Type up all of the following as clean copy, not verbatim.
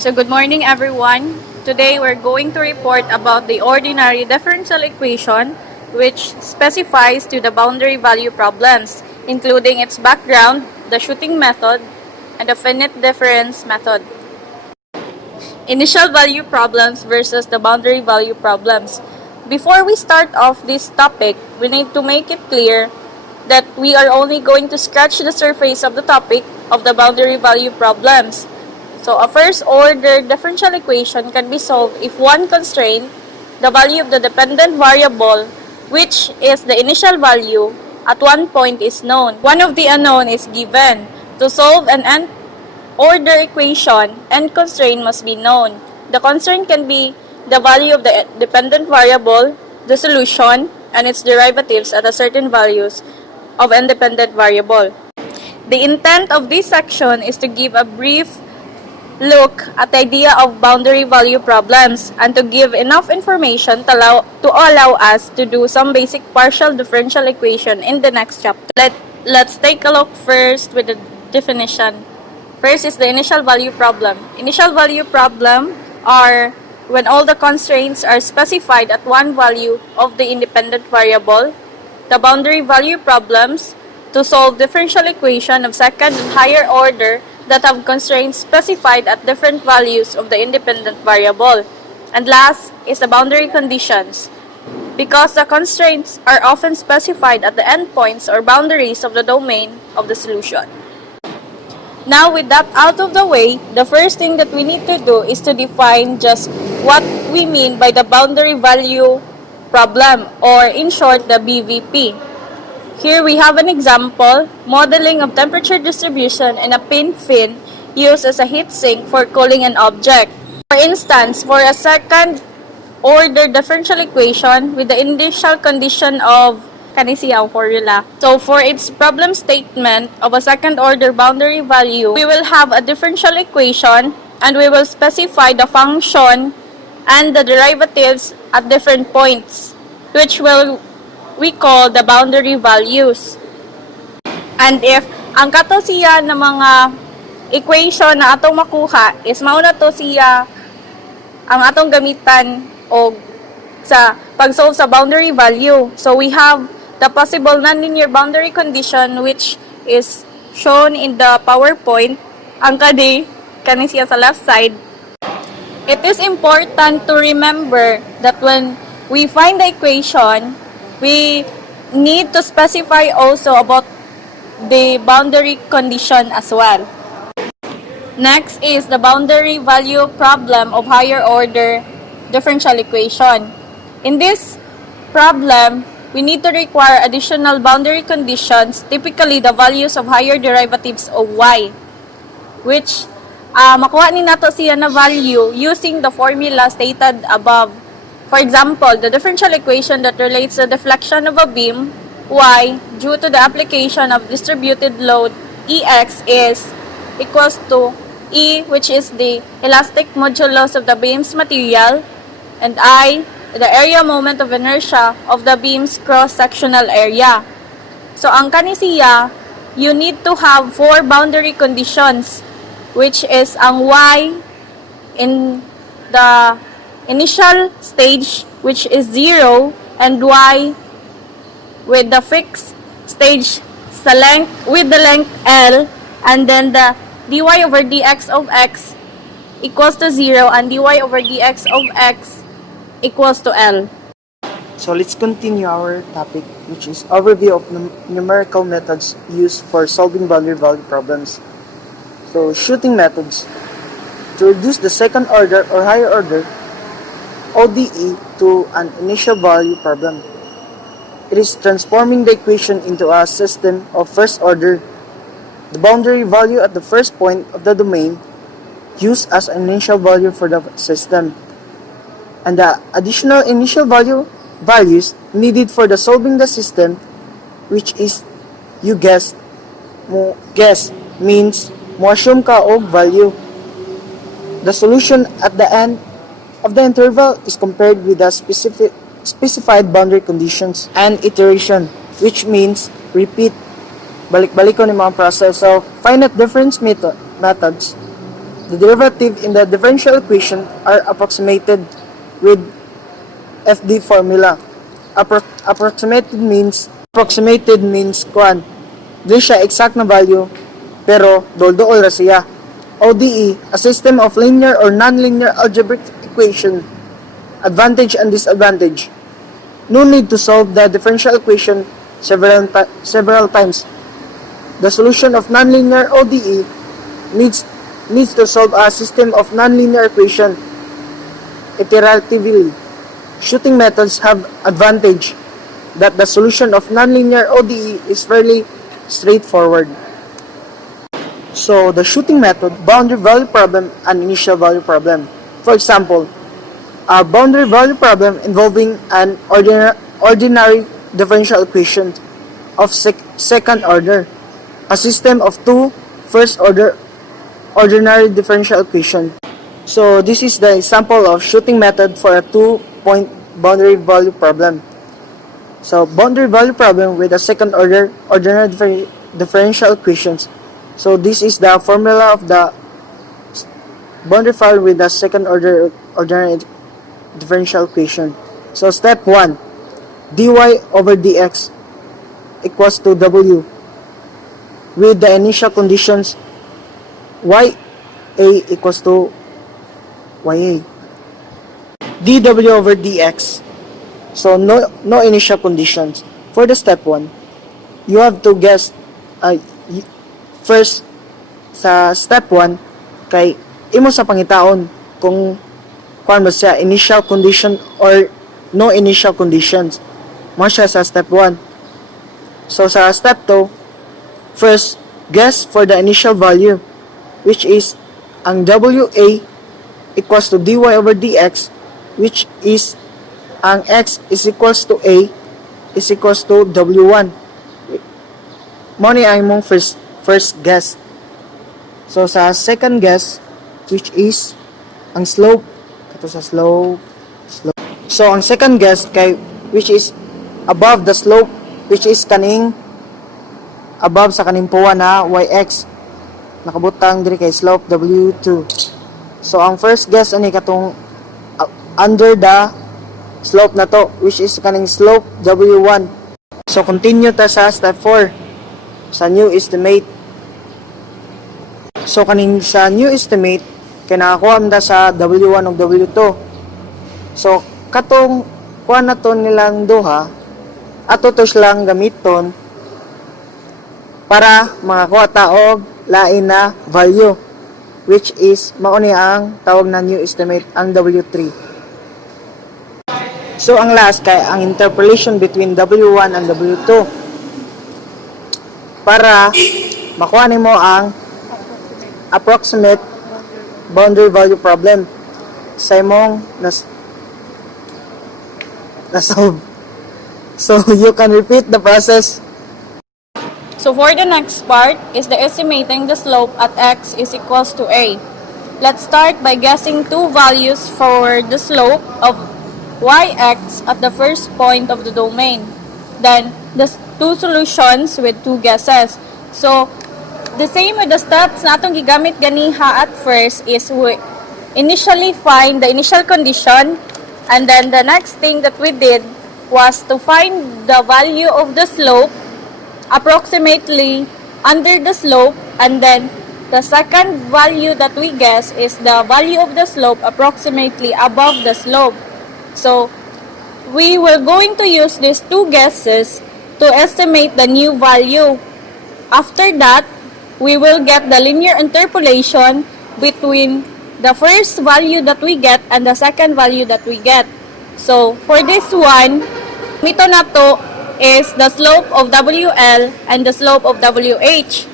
So good morning everyone. Today we're going to report about the ordinary differential equation which specifies to the boundary value problems, including its background, the shooting method, and the finite difference method. Initial value problems versus the boundary value problems. Before we start off this topic, we need to make it clear that we are only going to scratch the surface of the topic of the boundary value problems. So a first-order differential equation can be solved if one constraint, the value of the dependent variable, which is the initial value, at one point is known. One of the unknown is given. To solve an nth-order equation, n constraint must be known. The constraint can be the value of the dependent variable, the solution, and its derivatives at a certain values of independent variable. The intent of this section is to give a brief look at the idea of boundary value problems and to give enough information to allow us to do some basic partial differential equation in the next chapter. Let's take a look first with the definition. First is the initial value problem. Initial value problem are when all the constraints are specified at one value of the independent variable. The boundary value problems to solve differential equation of second and higher order that have constraints specified at different values of the independent variable. And last is the boundary conditions, because the constraints are often specified at the endpoints or boundaries of the domain of the solution. Now with that out of the way, the first thing that we need to do is to define just what we mean by the boundary value problem, or in short, the BVP. Here we have an example, modeling of temperature distribution in a pin fin used as a heat sink for cooling an object. For instance, for a second-order differential equation with the initial condition of Canisian formula. So for its problem statement of a second-order boundary value, we will have a differential equation and we will specify the function and the derivatives at different points, which we call the boundary values. And if ang kato siya ng mga equation na atong makuha is mauna to siya ang atong gamitan o sa pag-solve sa boundary value. So we have the possible nonlinear boundary condition which is shown in the PowerPoint. Ang kani siya sa left side. It is important to remember that when we find the equation, we need to specify also about the boundary condition as well. Next is the boundary value problem of higher order differential equation. In this problem, we need to require additional boundary conditions, typically the values of higher derivatives of y, which makuha ni nato siya na value using the formula stated above. For example, the differential equation that relates the deflection of a beam, y, due to the application of distributed load, Ex is equals to E, which is the elastic modulus of the beam's material, and I, the area moment of inertia of the beam's cross-sectional area. So, ang kanisiya, you need to have 4 boundary conditions, which is ang y in the initial stage, which is 0, and y with the fixed stage sa length, with the length L, and then the dy over dx of x equals to 0 and dy over dx of x equals to L. So let's continue our topic, which is overview of numerical methods used for solving boundary value problems. So shooting methods. To reduce the second order or higher order ODE to an initial value problem. It is transforming the equation into a system of first order. The boundary value at the first point of the domain used as an initial value for the system, and the additional initial values needed for the solving the system, which is you guess means mo assume ka og value. The solution at the end of the interval is compared with the specified boundary conditions and iteration, which means repeat. Balik-balik ko ni mga process of finite difference methods. The derivative in the differential equation are approximated with FD formula. Approximated means kuan di siya exact na value pero doldool ra siya. ODE, a system of linear or nonlinear algebraic equation. Advantage and disadvantage. No need to solve the differential equation several times. The solution of nonlinear ODE needs to solve a system of nonlinear equation iteratively. Shooting methods have advantage that the solution of nonlinear ODE is fairly straightforward. So, the shooting method, boundary value problem, and initial value problem. For example, a boundary value problem involving an ordinary differential equation of second order, a system of two first order ordinary differential equation. So, this is the example of shooting method for a two-point boundary value problem. So, boundary value problem with a second order ordinary differential equations. So, this is the formula of the boundary value with the second order ordinary differential equation. So, step 1, dy over dx equals to w with the initial conditions ya equals to ya. dw over dx. So, no initial conditions. For the step 1, you have to guess first sa step 1 kay imo sa pangitaon kung kuan ba siya initial condition or no initial conditions. Mo siya sa step 1. So, sa step 2, first, guess for the initial value, which is ang WA equals to dy over dx, which is ang x is equals to A is equals to W1. Mo ni ang mong first guess. So, sa second guess, which is ang slope, ito sa slope. So, ang second guess kay which is above the slope, which is kaning above sa kaning puwa na yx nakabutang diri kay slope W2. So, ang first guess ani katong under the slope na to, which is kaning slope W1. So, continue ta sa step 4 sa new estimate. So, kaning sa new estimate kay nakakuha man sa W1 ug W2. So, katong kuha na to nilang duha ato to silang gamiton para makakuha ta og lain na value, which is mao ni ang tawag na new estimate, ang W3. So, ang last kay ang interpolation between W1 and W2 para makuha nimo ang approximate boundary value problem sa imong na-solve. So, you can repeat the process. So for the next part is the estimating the slope at x is equals to a. Let's start by guessing two values for the slope of yx at the first point of the domain. Then, the two solutions with two guesses. So, the same with the steps na atong gigamit ganiha at first is we initially find the initial condition, and then the next thing that we did was to find the value of the slope approximately under the slope, and then the second value that we guess is the value of the slope approximately above the slope. So, we were going to use these two guesses to estimate the new value. After that, we will get the linear interpolation between the first value that we get and the second value that we get. So, for this one, ito na to is the slope of WL and the slope of WH.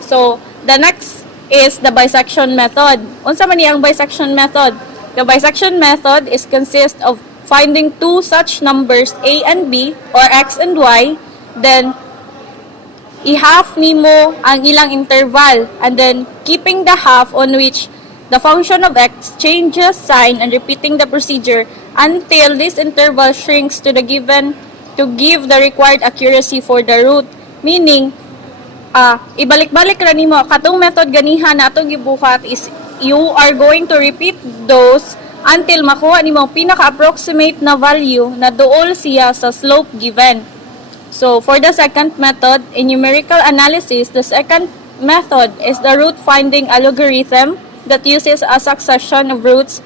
So, the next is the bisection method. Unsa man ang bisection method? The bisection method is consist of finding two such numbers a and b or x and y, then i-half nimo ang ilang interval, and then keeping the half on which the function of x changes sign and repeating the procedure until this interval shrinks to the given to give the required accuracy for the root. Meaning, ibalik-balik ra nimo katong method ganiha na atong gibuhat is you are going to repeat those until makuha nimo pinaka-approximate na value na duol siya sa slope given. So, for the second method, in numerical analysis, the second method is the root finding algorithm that uses a succession of roots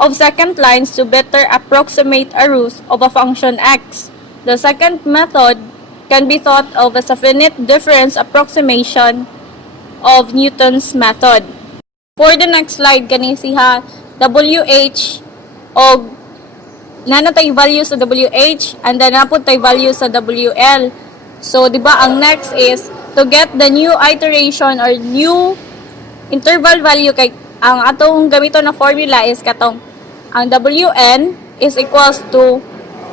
of second lines to better approximate a root of a function x. The second method can be thought of as a finite difference approximation of Newton's method. For the next slide, kani siha WH o nanatay value sa WH and then napod tay value sa WL. So, di ba, ang next is to get the new iteration or new interval value kay ang atong gamito na formula is katong ang WN is equals to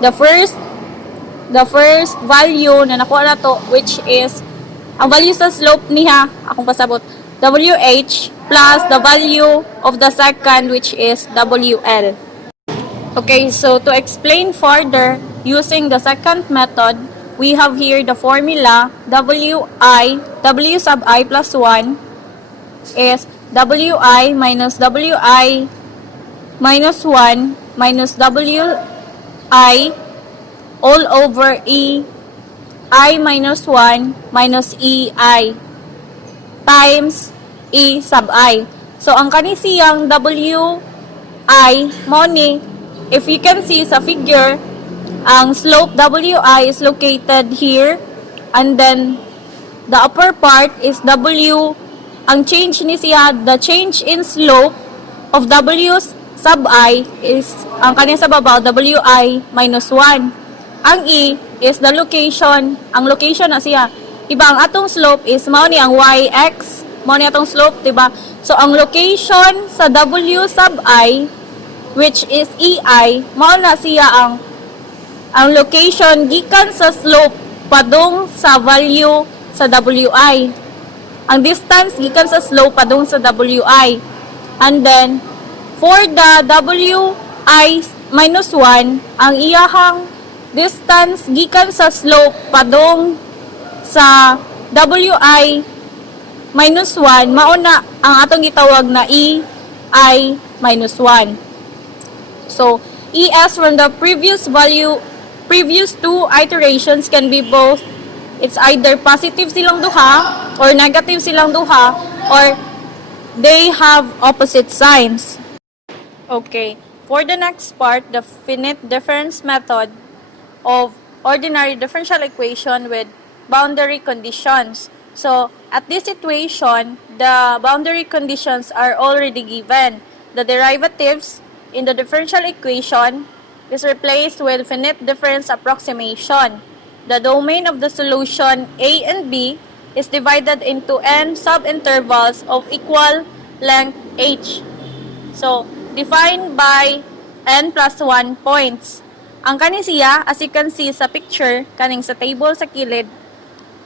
the first value na nakuha na to, which is ang value sa slope niya, akong pasabot, WH plus the value of the second, which is WL. Okay, so to explain further, using the second method, we have here the formula W sub I plus 1 is WI minus WI minus 1 minus WI all over I minus 1 minus EI times E sub I. So, ang kanisiyang WI mo ni, if you can see sa figure, ang slope WI is located here, and then the upper part is W. Ang change ni siya, the change in slope of W sub I is, ang kanya sa babaw, WI minus 1. Ang E is the location, ang location na siya. Diba, ang atong slope is, mao ni ang YX, mao ni atong slope, diba? So, ang location sa W sub I, which is EI, mao na siya ang location gikan sa slope padung sa value sa WI. Ang distance gikan sa slope padung sa WI. And then, for the WI minus 1, ang iyahang distance gikan sa slope padung sa WI minus 1, mauna ang atong gitawag na EI minus 1. So, ES from the previous two iterations can be both, it's either positive silang duha or negative silang duha, or they have opposite signs. Okay, for the next part, the finite difference method of ordinary differential equation with boundary conditions. So, at this situation, the boundary conditions are already given. The derivatives in the differential equation is replaced with finite difference approximation. The domain of the solution A and B is divided into n subintervals of equal length h. So, defined by n plus 1 points. Ang kani siya, as you can see sa picture, kaning sa table sa kilid,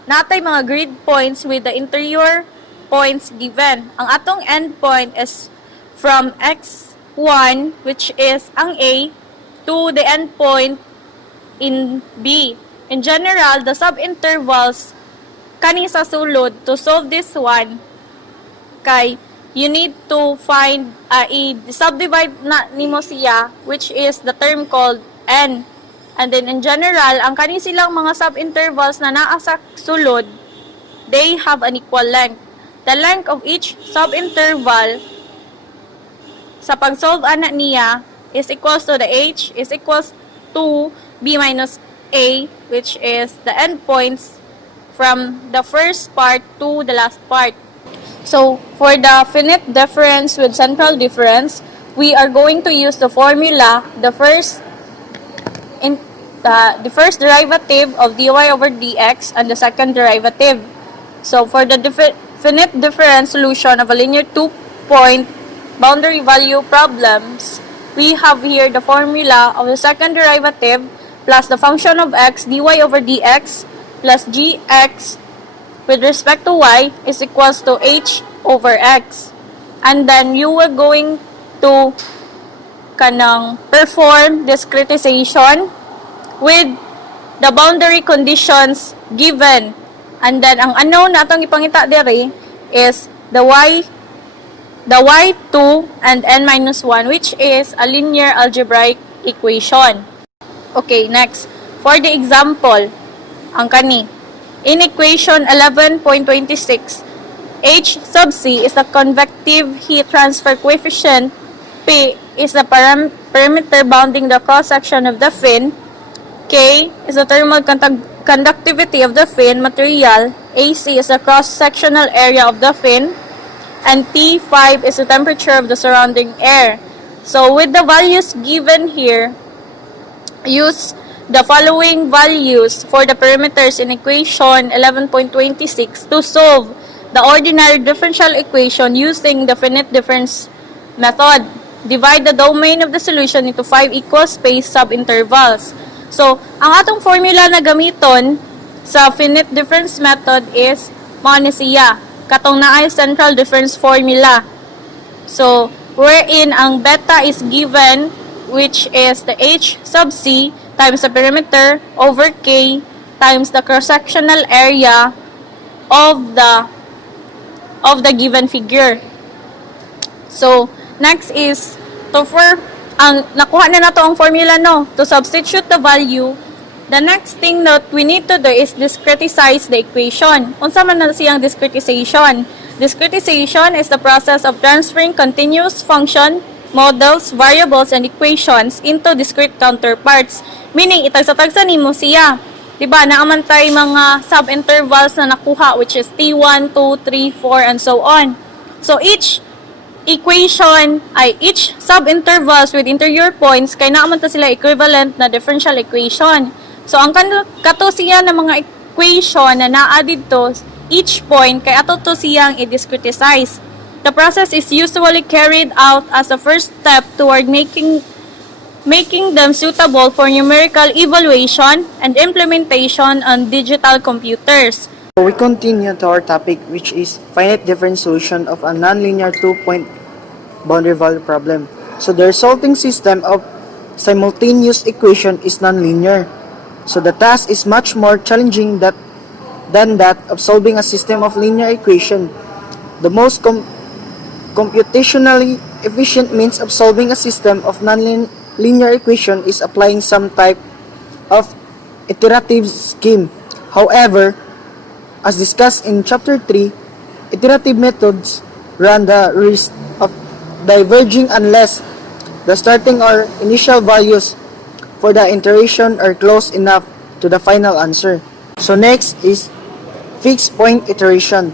natay mga grid points with the interior points given. Ang atong end point is from x1, which is ang A, to the end point in B. In general, the subintervals kani sa sulod, to solve this one, kay you need to find i-subdivide na nimo siya, which is the term called n. And then in general, ang kani silang mga subintervals na naa sa sulod, they have an equal length. The length of each subinterval sa pag-solve ana niya is equals to the h is equals to b minus a, which is the endpoints from the first part to the last part. So, for the finite difference with central difference, we are going to use the formula, the first derivative of dy over dx and the second derivative. So, for the finite difference solution of a linear two-point boundary value problems, we have here the formula of the second derivative plus the function of x dy over dx plus gx with respect to y is equals to h over x. And then you are going to perform discretization with the boundary conditions given. And then ang unknown na atong ipangita diri is the y the y2 and n minus 1, which is a linear algebraic equation. Okay, next. For the example, ang kani. In equation 11.26, H sub C is the convective heat transfer coefficient, P is the perimeter bounding the cross-section of the fin, K is the thermal conductivity of the fin material, AC is the cross-sectional area of the fin, and T5 is the temperature of the surrounding air. So with the values given here, use the following values for the perimeters in equation 11.26 to solve the ordinary differential equation using the finite difference method. Divide the domain of the solution into 5 equal space subintervals. So, ang atong formula na gamiton sa finite difference method is mao ni siya. Katong naay central difference formula. So, wherein ang beta is given, which is the H sub C times the perimeter over K times the cross-sectional area of the given figure. So, next is ang nakuha na nato ang formula, no, to substitute the value. The next thing that we need to do is discretize the equation. Unsa man na siyang discretization? Discretization is the process of transferring continuous function, models, variables, and equations into discrete counterparts. Meaning, itagsa-tagsa nimo siya. Diba, naaman tayo mga sub-intervals na nakuha, which is T1, 2, 3, 4, and so on. So, each sub-intervals with interior points, kaya naaman ta sila equivalent na differential equation. So, ang kato siya na mga equation na naa dito, each point, kaya ato to siyang i-discretize. The process is usually carried out as a first step toward making them suitable for numerical evaluation and implementation on digital computers. So we continue to our topic, which is finite difference solution of a nonlinear two-point boundary value problem. So the resulting system of simultaneous equation is nonlinear. So the task is much more challenging than that of solving a system of linear equation. The most computationally efficient means of solving a system of nonlinear equation is applying some type of iterative scheme. However, as discussed in Chapter 3, iterative methods run the risk of diverging unless the starting or initial values for the iteration are close enough to the final answer. So next is fixed point iteration.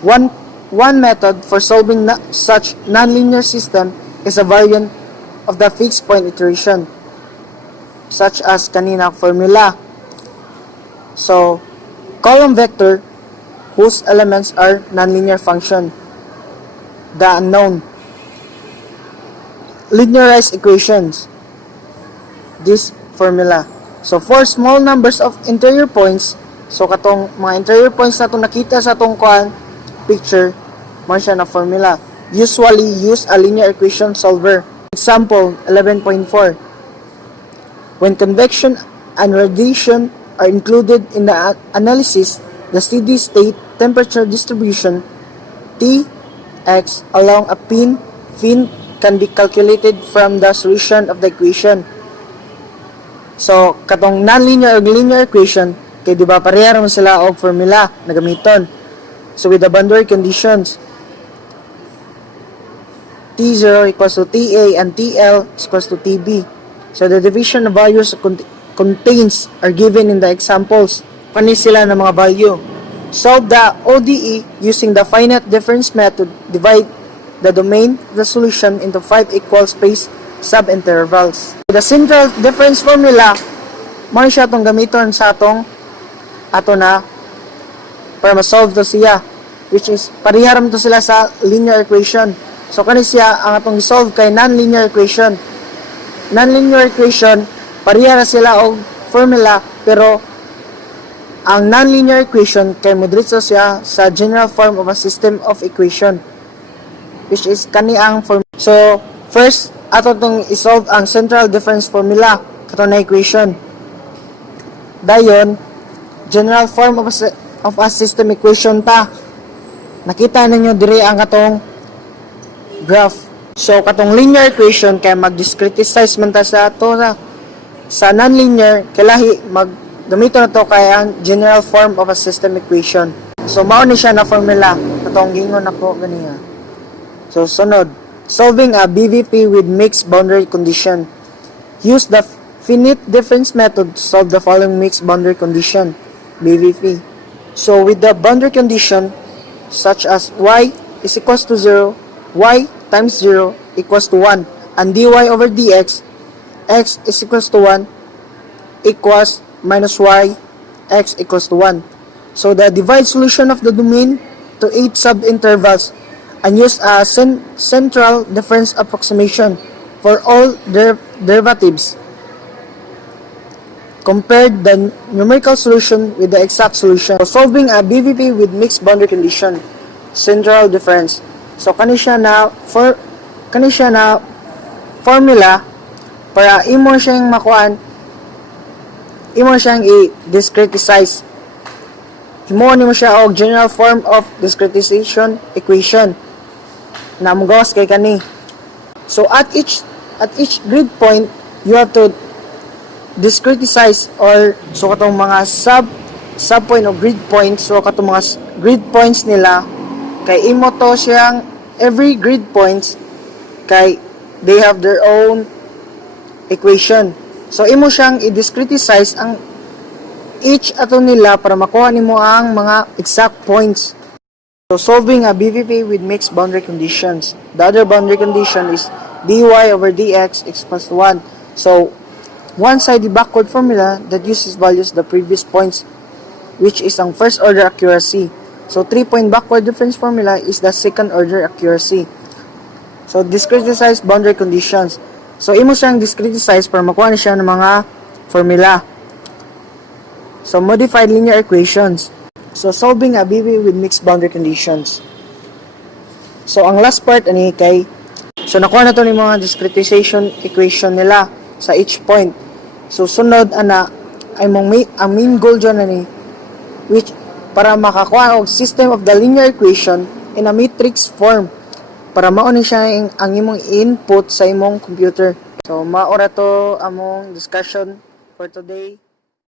One method for solving such nonlinear system is a variant of the fixed point iteration, such as kanina formula. So, column vector whose elements are nonlinear function, the unknown, linearized equations, this formula. So, for small numbers of interior points, so katong mga interior points na itong nakita sa itong picture, man siya na formula. Usually use a linear equation solver. Example 11.4. When convection and radiation are included in the analysis, the steady state temperature distribution Tx along a fin can be calculated from the solution of the equation. So, katong nonlinear o linear equation, kay di ba parehara mo sila og formula na gamiton. So, with the boundary conditions, T0 equals to TA and TL is equals to TB. So, the division of values contains are given in the examples. Panis sila ng mga value. Solve the ODE using the finite difference method. Divide the domain of the solution into 5 equal space subintervals. The central difference formula, mo siya itong gamiton sa ato na para ma-solve to siya, which is pariharam to sila sa linear equation. So kani siya ang atong i-solve kay nonlinear equation. Nonlinear equation parihara sila og formula, pero ang nonlinear equation kay modritso siya sa general form of a system of equation, which is kani ang formula. So first ato tong i-solve ang central difference formula kato na equation. Dayon general form of a system equation ta. Nakita ninyo dire ang atong graph. So katong linear equation kay mag-discretize man ta sa ato sa non-linear kailahi gamito na to kay ang general form of a system equation. So mao ni siya na formula katong gingon ako ganiya. So sunod, solving a BVP with mixed boundary condition. Use the finite difference method to solve the following mixed boundary condition, BVP. So with the boundary condition such as y is equals to 0, y times 0 equals to 1, and dy over dx, x is equals to 1 equals minus y, x equals to 1. So the divide solution of the domain to 8 subintervals and use a central difference approximation for all derivatives. Compared the numerical solution with the exact solution. So solving a BVP with mixed boundary condition, central difference. So kani siya na formula para imo siyang makuan, imo siyang i-discretize. Imo nimo siya og general form of discretization equation na magawas kay kani. So at each grid point you have to discretize or so katong mga sub point o grid points, so katong mga grid points nila kay imo to siyang every grid points kay they have their own equation. So imo siyang i-discretize ang each ato nila para makuha nimo ang mga exact points. So solving a BVP with mixed boundary conditions. The other boundary condition is dy over dx equals 1. So one side the backward formula that uses values the previous points, which is ang first order accuracy. So 3-point backward difference formula is the second order accuracy. So discretized boundary conditions. So imo siyang discretize para makuha ni siya ng mga formula. So modified linear equations. So solving a BVP with mixed boundary conditions. So ang last part ani kay so nakuha na to ni mga discretization equation nila sa each point. So sunod ana ay ang main goal dyan ani which para makakuha og system of the linear equation in a matrix form para mao ni siya ang imong input sa imong computer. So mao ra to among discussion for today.